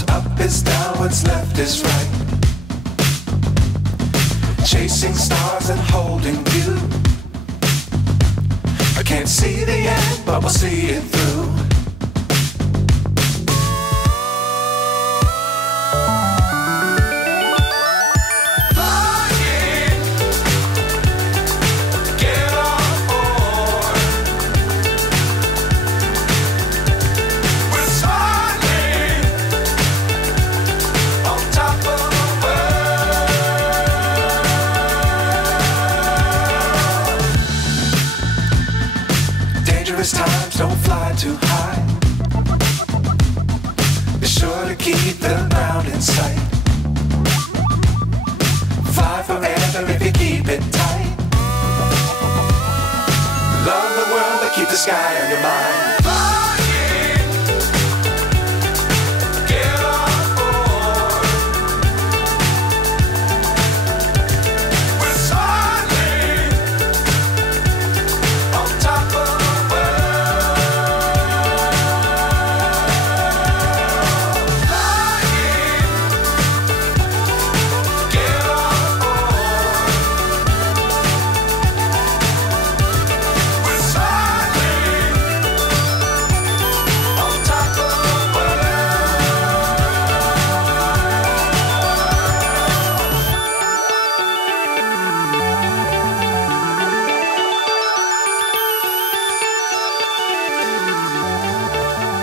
What's up is down, what's left is right. Chasing stars and holding you. I can't see the end, but we'll see it through. Times don't fly too high. Be sure to keep the ground in sight. Fly forever if you keep it tight. Love the world but keep the sky